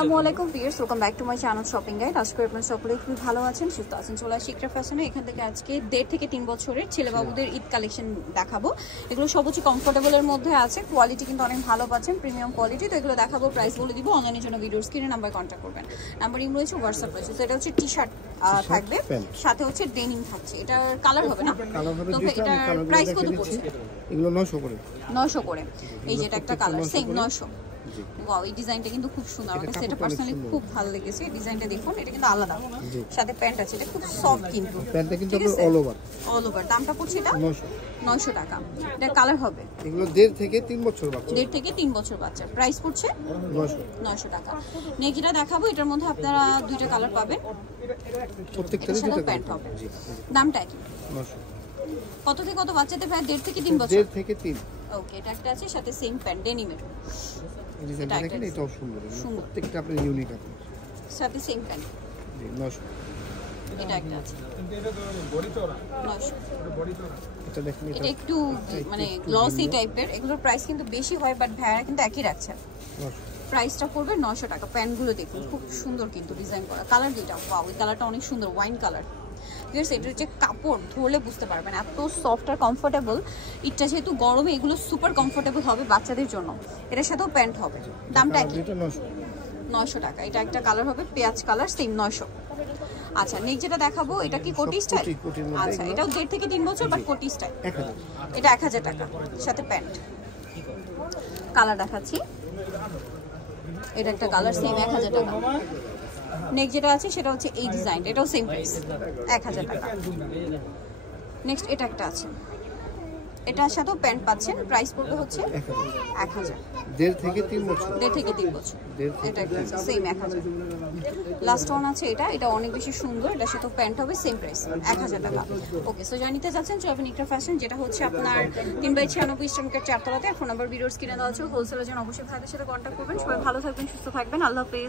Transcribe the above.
আসসালামু আলাইকুম viewers, welcome back to my channel shopping guide. আজকে আপনারা সকলেই খুব ভালো আছেন, সুস্থ আছেন। চলে আসি ইকরা ফ্যাশনে। এখান থেকে আজকে 1.5 থেকে 3 বছরের ছেলেবাবুদের ঈদ কালেকশন দেখাবো। এগুলো সব হচ্ছে কমফোর্টেবলের মধ্যে আছে, কোয়ালিটি কিন্তু অনেক ভালো পাচ্ছেন, প্রিমিয়াম কোয়ালিটি। তো এগুলো দেখাবো, প্রাইস বলে দিব। অনলাইনের জন্য ভিডিওর স্ক্রিনে নাম্বার কন্ট্যাক্ট করবেন, নাম্বার ইম রয়েছে, হোয়াটসঅ্যাপ রয়েছে। তো এটা হচ্ছে টি শার্ট থাকবে, সাথে হচ্ছে ডেনিম থাকছে। এটার কালার হবে না, তো এটার প্রাইস কত পড়ছে? এগুলো 900 করে। 900 করে। এই যেটা একটা কালার সেম 900। ওয়াও, এই ডিজাইনটা কিন্তু খুব সুন্দর, আমার কাছে এটা পার্সোনালি খুব ভালো লেগেছে। ডিজাইনটা দেখুন, এটা কিন্তু আলাদা, সাথে প্যান্ট আছে, এটা খুব সফট কিন্তু প্যান্টটা কিন্তু অল ওভার। দামটা পড়ছে এটা 900 টাকা। এটা কালার হবে, এগুলো 1.5 থেকে 3 বছর বাচ্চা, 1.5 থেকে 3 বছর বাচ্চা। প্রাইস পড়ছে 900 টাকা। নেক্সট যেটা দেখাবো, এটার মধ্যে আপনারা দুইটা কালার পাবেন, প্রত্যেকটারই দুটো প্যান্ট হবে। দামটা কি? 900। কত থেকে কত বাচ্চাদের প্রায় 1.5 থেকে 3 বছর? 1.5 থেকে 3। ওকে, এটা একটা আছে, সাথে সেম প্যান্ট ডেনিমের। ডিজাইনটা দেখেন, এটাও সুন্দর, প্রত্যেকটা আপনার ইউনিক আছে, সাথে সেম প্যান্ট। জি 900। এটা একটা আছে 900। এটা দেখেন, এটা একটু মানে গ্লসি টাইপের। এগুলোর প্রাইস কিন্তু বেশি হয়, বাট ভাইয়ারা কিন্তু একই রাখছে। প্রাইসটা পড়বে 900 টাকা। প্যান্টগুলো দেখুন, খুব সুন্দর কিন্তু ডিজাইন করা। কালার যেটা, ওয়াও, এই কালারটা অনেক সুন্দর, ওয়াইন কালার। এটা হচ্ছে কাপড় ধরলে বুঝতে পারবেন, এত সফট আর কমফোর্টেবল। এটা যেহেতু গরমে, এগুলো সুপার কমফোর্টেবল হবে বাচ্চাদের জন্য। এটার সাথেও প্যান্ট হবে। দামটা কি? 900 টাকা। এটা একটা কালার হবে, পেঁয়াজ কালার, সেম 900। আচ্ছা, নেক্সট যেটা দেখাবো, এটা কি কোটি স্টাইল? আচ্ছা, এটাও 1.5 থেকে 3 বছর, বাট কোটি স্টাইল। এটা 1000 টাকা, সাথে প্যান্ট। কালার দেখাচ্ছি, এটা একটা কালার, সেম 1000 টাকা। নেক্সট যেটা আছে সেটা হচ্ছে এই ডিজাইন, এটাও সেম প্রাইস, 1000 টাকা। নেক্সট এটা একটা আছে, এটার সাথেও প্যান্ট পাচ্ছেন, প্রাইস পড়বে হচ্ছে 1000। 1.5 থেকে 3 বছর, 1.5 থেকে 3 বছর। এটা একটা আছে, সেম 1000। লাস্ট ওয়ান আছে, এটা অনেক বেশি সুন্দর। এটার সাথেও প্যান্ট হবে, সেম প্রাইস, 1000 টাকা। ওকে, সো জানিতে যাচ্ছেন চলবেন ইকরা ফ্যাশন, যেটা হচ্ছে আপনার 3/96 ইস্টার্ন মার্কেট 4 তলাতে। ফোন নাম্বার ভিডিওর স্ক্রিনে দেওয়া আছে। হোলসেলের জন্য অবশ্যই ভাইদের সাথে কন্ট্যাক্ট করবেন। সবাই ভালো থাকবেন, সুস্থ থাকবেন। আল্লাহ হাফেজ।